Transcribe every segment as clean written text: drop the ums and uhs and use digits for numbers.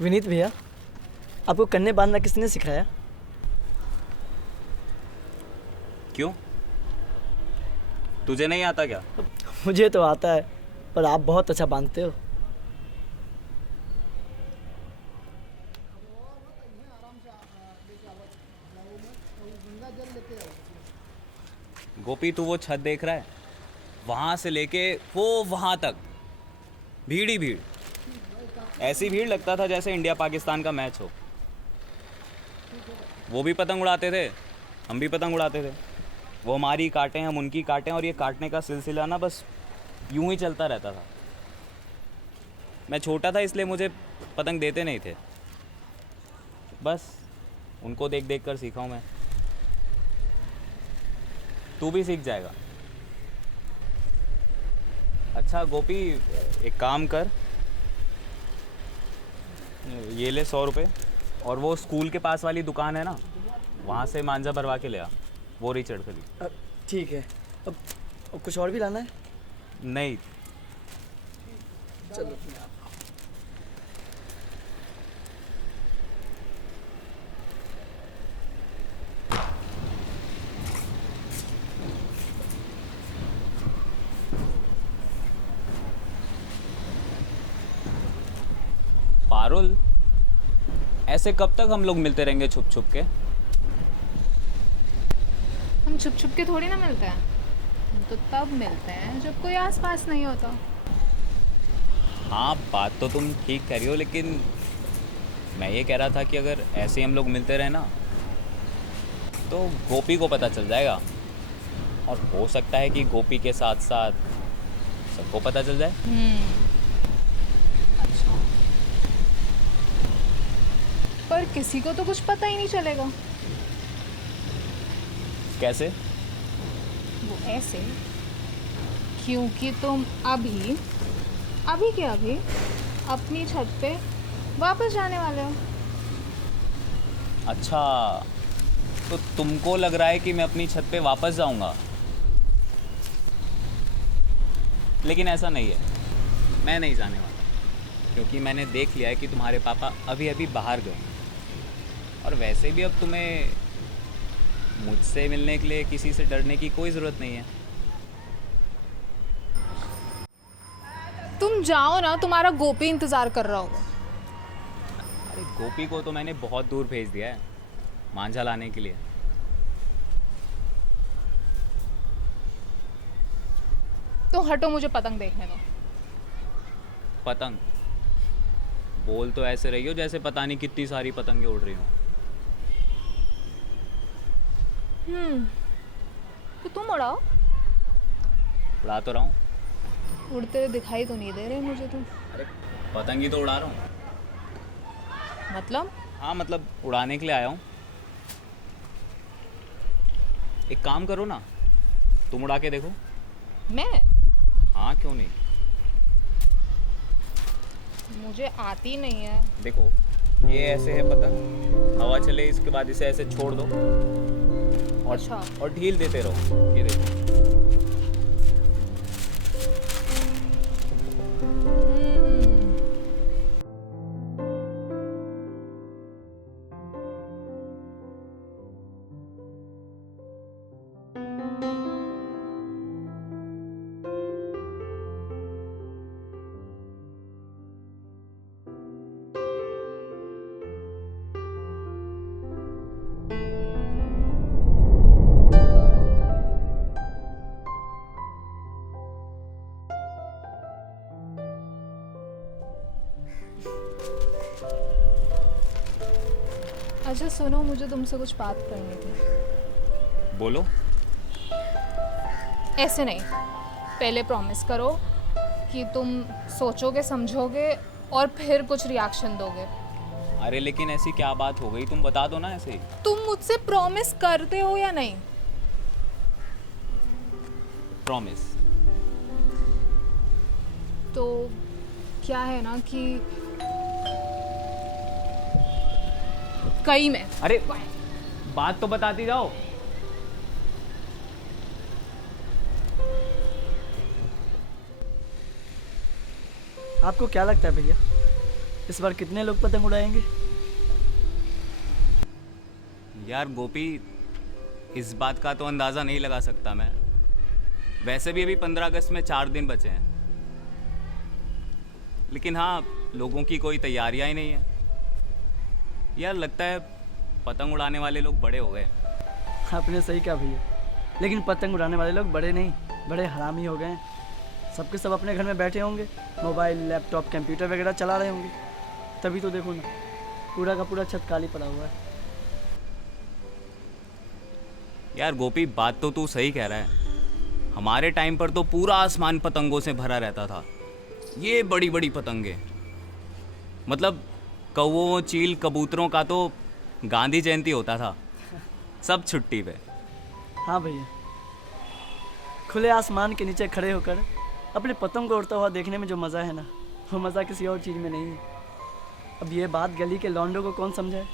विनीत भैया, आपको कन्ने बांधना किसने सिखाया? क्यों, तुझे नहीं आता क्या? मुझे तो आता है, पर आप बहुत अच्छा बांधते हो। गोपी, तू वो छत देख रहा है? वहां से लेके वो वहां तक भीड़ ही भीड़। ऐसी भीड़ लगता था जैसे इंडिया पाकिस्तान का मैच हो। वो भी पतंग उड़ाते थे, हम भी पतंग उड़ाते थे। वो हमारी काटें, हम उनकी काटें, और ये काटने का सिलसिला ना बस यूं ही चलता रहता था। मैं छोटा था इसलिए मुझे पतंग देते नहीं थे, बस उनको देख देख कर सीखा हूँ मैं। तू भी सीख जाएगा। अच्छा गोपी, एक काम कर, ये ले 100 रुपये, और वो स्कूल के पास वाली दुकान है ना, वहाँ से मांझा भरवा के ले आ, वो रिचड़ खरीद। ठीक है। अब कुछ और भी लाना है? नहीं। चलो। पारुल, ऐसे कब तक हम लोग मिलते रहेंगे छुप छुप के? हम छुप छुप के थोड़ी ना मिलते हैं, हम तो तब मिलते हैं जब कोई आस पास नहीं होता। हाँ, बात तो तुम ठीक कह रही हो, लेकिन मैं ये कह रहा था कि अगर ऐसे ही हम लोग मिलते रहे ना, तो गोपी को पता चल जाएगा, और हो सकता है कि गोपी के साथ साथ सबको पता चल जाए। अच्छा, पर किसी को तो कुछ पता ही नहीं चलेगा। कैसे? वो ऐसे, क्योंकि तुम अभी अभी के अभी अपनी छत पे वापस जाने वाले हो। अच्छा, तो तुमको लग रहा है कि मैं अपनी छत पे वापस जाऊंगा, लेकिन ऐसा नहीं है। मैं नहीं जाने वाला, क्योंकि मैंने देख लिया है कि तुम्हारे पापा अभी अभी बाहर गए, और वैसे भी अब तुम्हें मुझसे मिलने के लिए किसी से डरने की कोई ज़रूरत नहीं है। तुम जाओ ना, तुम्हारा गोपी इंतजार कर रहा होगा। अरे गोपी को तो मैंने बहुत दूर भेज दिया है मांझा लाने के लिए। तो हटो, मुझे पतंग देखने दो। पतंग? बोल तो ऐसे रही हो जैसे पता नहीं कितनी सारी पतंगें उड़ रही हो। तो तुम उड़ाओ। उड़ा तो रहा हूँ। उड़ते हुए दिखाई तो नहीं दे रहे मुझे तुम। अरे पतंग ही तो उड़ा रहा हूँ। मतलब? हाँ, मतलब उड़ाने के लिए आया हूँ। एक काम करो ना, तुम उड़ा के देखो। मैं? हाँ, क्यों नहीं। मुझे आती नहीं है। देखो, ये ऐसे है पतंग, हवा चले इसके बाद इसे ऐसे छोड़ दो, अच्छा। और ढील देते रहो। ये देखो। अच्छा सुनो, मुझे तुमसे कुछ बात करनी थी। बोलो। ऐसे नहीं, पहले प्रॉमिस करो कि तुम सोचोगे, समझोगे और फिर कुछ रिएक्शन दोगे। अरे लेकिन ऐसी क्या बात हो गई, तुम बता दो ना ऐसे ही। तुम मुझसे प्रॉमिस करते हो या नहीं? प्रॉमिस। तो क्या है ना कि कई में। अरे बात तो बताती जाओ। आपको क्या लगता है भैया, इस बार कितने लोग पतंग उड़ाएंगे? यार गोपी, इस बात का तो अंदाज़ा नहीं लगा सकता मैं। वैसे भी अभी 15 अगस्त में 4 दिन बचे हैं, लेकिन हाँ, लोगों की कोई तैयारियां ही नहीं है। यार लगता है पतंग उड़ाने वाले लोग बड़े हो गए। आपने सही कहा भैया, लेकिन पतंग उड़ाने वाले लोग बड़े नहीं, बड़े हरामी हो गए हैं। सबके सब अपने घर में बैठे होंगे, मोबाइल, लैपटॉप, कंप्यूटर वगैरह चला रहे होंगे। तभी तो देखो ना, पूरा का पूरा छत खाली पड़ा हुआ है। यार गोपी, बात तो तू सही कह रहा है। हमारे टाइम पर तो पूरा आसमान पतंगों से भरा रहता था। ये बड़ी बड़ी पतंगे, मतलब कौवों, चील, कबूतरों का तो गांधी जयंती होता था, सब छुट्टी पे। हाँ भैया, खुले आसमान के नीचे खड़े होकर अपने पतंग को उड़ता हुआ देखने में जो मज़ा है ना, वो मज़ा किसी और चीज़ में नहीं है। अब ये बात गली के लौंडों को कौन समझाए?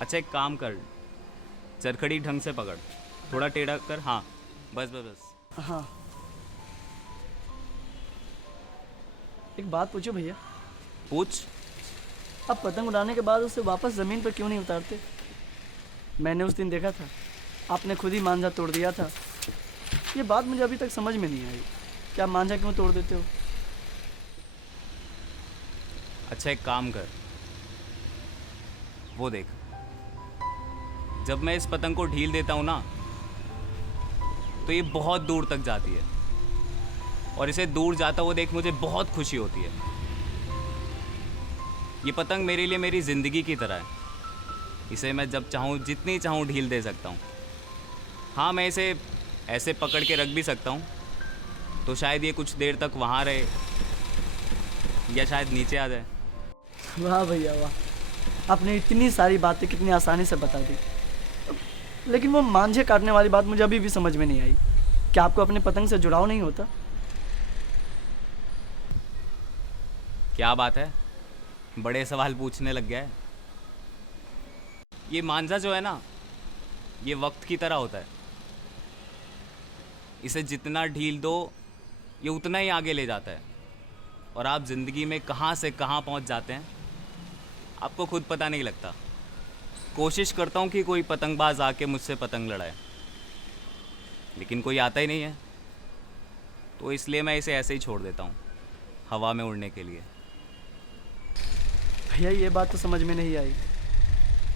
अच्छा एक काम कर, चरखड़ी ढंग से पकड़, थोड़ा टेढ़ा कर। हाँ, बस बस बस। हाँ, एक बात पूछो भैया, पूछ। आप पतंग उड़ाने के बाद उसे वापस ज़मीन पर क्यों नहीं उतारते? मैंने उस दिन देखा था, आपने खुद ही मांझा तोड़ दिया था। ये बात मुझे अभी तक समझ में नहीं आई, क्या मांझा क्यों तोड़ देते हो? अच्छा एक काम कर, वो देख, जब मैं इस पतंग को ढील देता हूँ ना, तो ये बहुत दूर तक जाती है, और इसे दूर जाता हुआ देख मुझे बहुत खुशी होती है। ये पतंग मेरे लिए मेरी ज़िंदगी की तरह है। इसे मैं जब चाहूँ, जितनी चाहूँ ढील दे सकता हूँ। हाँ, मैं इसे ऐसे पकड़ के रख भी सकता हूँ, तो शायद ये कुछ देर तक वहाँ रहे, या शायद नीचे आ जाए। वाह भैया वाह, आपने इतनी सारी बातें कितनी आसानी से बता दी। लेकिन वो मांझे काटने वाली बात मुझे अभी भी समझ में नहीं आई। क्या आपको अपने पतंग से जुड़ाव नहीं होता? क्या बात है, बड़े सवाल पूछने लग गया है। ये मांझा जो है ना, ये वक्त की तरह होता है। इसे जितना ढील दो, ये उतना ही आगे ले जाता है, और आप ज़िंदगी में कहाँ से कहाँ पहुँच जाते हैं आपको खुद पता नहीं लगता। कोशिश करता हूँ कि कोई पतंगबाज आके मुझसे पतंग लड़ाए, लेकिन कोई आता ही नहीं है, तो इसलिए मैं इसे ऐसे ही छोड़ देता हूँ हवा में उड़ने के लिए। भैया ये बात तो समझ में नहीं आई,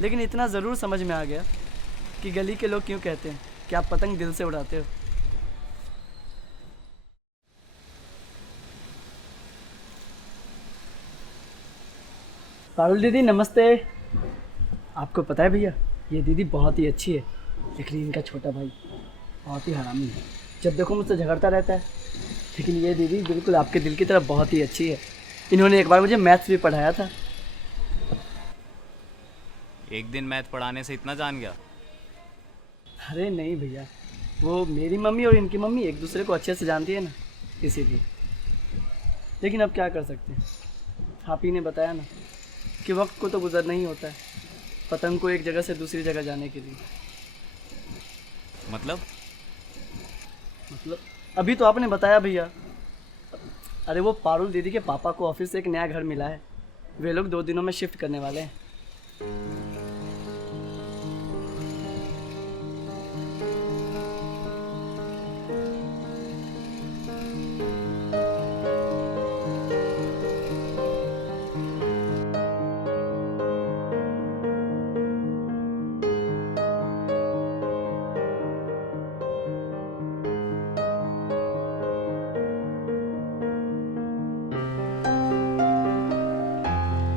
लेकिन इतना ज़रूर समझ में आ गया कि गली के लोग क्यों कहते हैं कि आप पतंग दिल से उड़ाते हो। पारुल दीदी नमस्ते। आपको पता है भैया, ये दीदी बहुत ही अच्छी है, लेकिन इनका छोटा भाई बहुत ही हरामी है। जब देखो मुझसे झगड़ता रहता है। लेकिन ये दीदी बिल्कुल आपके दिल की तरफ बहुत ही अच्छी है। इन्होंने एक बार मुझे मैथ्स भी पढ़ाया था। एक दिन मैथ पढ़ाने से इतना जान गया? अरे नहीं भैया, वो मेरी मम्मी और इनकी मम्मी एक दूसरे को अच्छे से जानती है ना, इसीलिए। लेकिन अब क्या कर सकते हैं, आप ही ने बताया ना कि वक्त को तो गुजरना ही होता है, पतंग को एक जगह से दूसरी जगह जाने के लिए। मतलब अभी तो आपने बताया भैया। अरे वो पारुल दीदी के पापा को ऑफिस से एक नया घर मिला है, वे लोग 2 दिनों में शिफ्ट करने वाले हैं।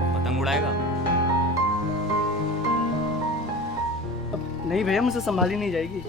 पतंग उड़ाएगा? नहीं भैया, मुझसे संभाली नहीं जाएगी।